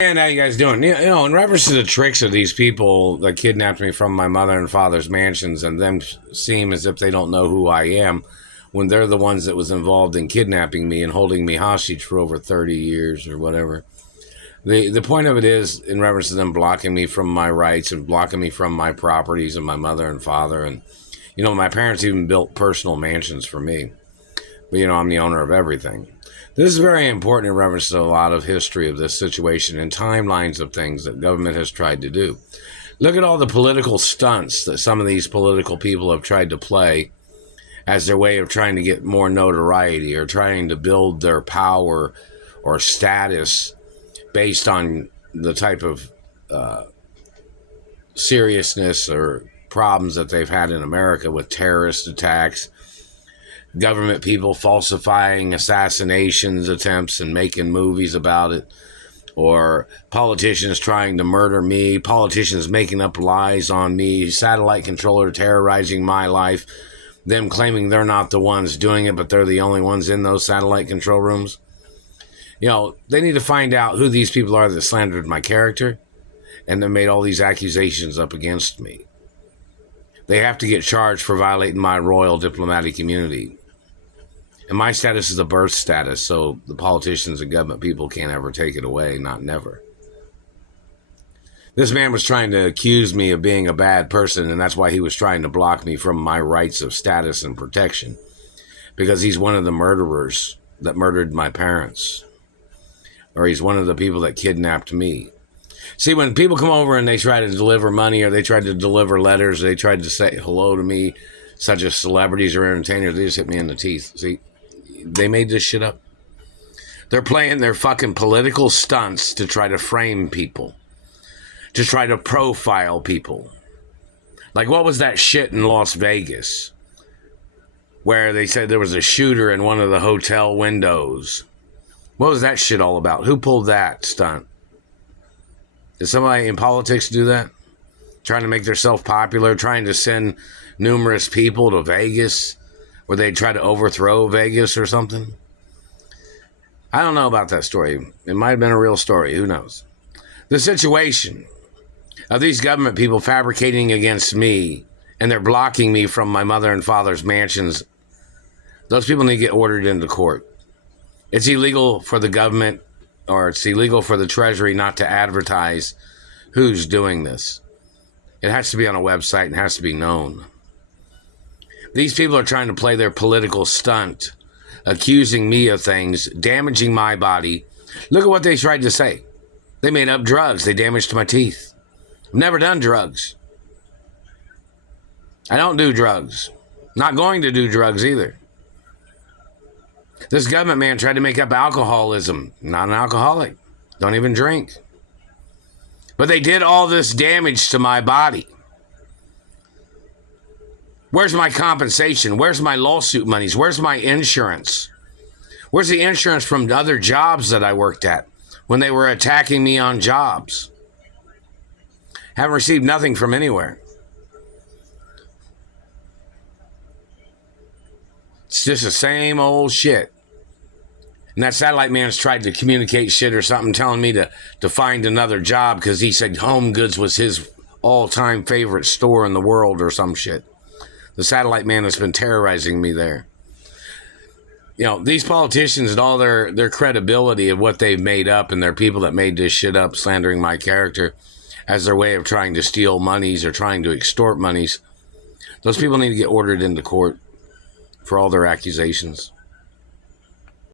And how you guys doing? In reference to the tricks of these people that kidnapped me from my mother and father's mansions, and them seem as if they don't know who I am, when they're the ones that was involved in kidnapping me and holding me hostage for over 30 years or whatever. The point of it is, in reference to them blocking me from my rights and blocking me from my properties and my mother and father, and my parents even built personal mansions for me. But I'm the owner of everything. This is very important in reference to a lot of history of this situation and timelines of things that government has tried to do. Look at all the political stunts that some of these political people have tried to play as their way of trying to get more notoriety or trying to build their power or status based on the type of seriousness or problems that they've had in America with terrorist attacks, government people falsifying assassinations attempts and making movies about it, or politicians trying to murder me, politicians making up lies on me, satellite controller terrorizing my life, them claiming they're not the ones doing it, but they're the only ones in those satellite control rooms. They need to find out who these people are that slandered my character and then made all these accusations up against me. They have to get charged for violating my royal diplomatic immunity. And my status is a birth status, so the politicians and government people can't ever take it away, not never. This man was trying to accuse me of being a bad person, and that's why he was trying to block me from my rights of status and protection, because he's one of the murderers that murdered my parents, or he's one of the people that kidnapped me. See, when people come over and they try to deliver money, or they try to deliver letters, or they try to say hello to me, such as celebrities or entertainers, they just hit me in the teeth. See, they made this shit up. They're playing their fucking political stunts to try to frame people, to try to profile people. Like, what was that shit in Las Vegas where they said there was a shooter in one of the hotel windows? What was that shit all about? Who pulled that stunt? Did somebody in politics do that? Trying to make themselves popular, trying to send numerous people to Vegas where they try to overthrow Vegas or something? I don't know about that story. It might have been a real story. Who knows? The situation of these government people fabricating against me, and they're blocking me from my mother and father's mansions, those people need to get ordered into court. It's illegal for the government, or it's illegal for the Treasury not to advertise who's doing this. It has to be on a website and has to be known. These people are trying to play their political stunt, accusing me of things, damaging my body. Look at what they tried to say. They made up drugs. They damaged my teeth. I've never done drugs. I don't do drugs. Not going to do drugs either. This government man tried to make up alcoholism. Not an alcoholic. Don't even drink. But they did all this damage to my body. Where's my compensation? Where's my lawsuit monies? Where's my insurance? Where's the insurance from other jobs that I worked at when they were attacking me on jobs? Haven't received nothing from anywhere. It's just the same old shit. And that satellite man's tried to communicate shit or something, telling me to find another job because he said Home Goods was his all-time favorite store in the world or some shit. The satellite man has been terrorizing me there. These politicians and all their credibility of what they've made up, and their people that made this shit up, slandering my character as their way of trying to steal monies or trying to extort monies, those people need to get ordered into court for all their accusations.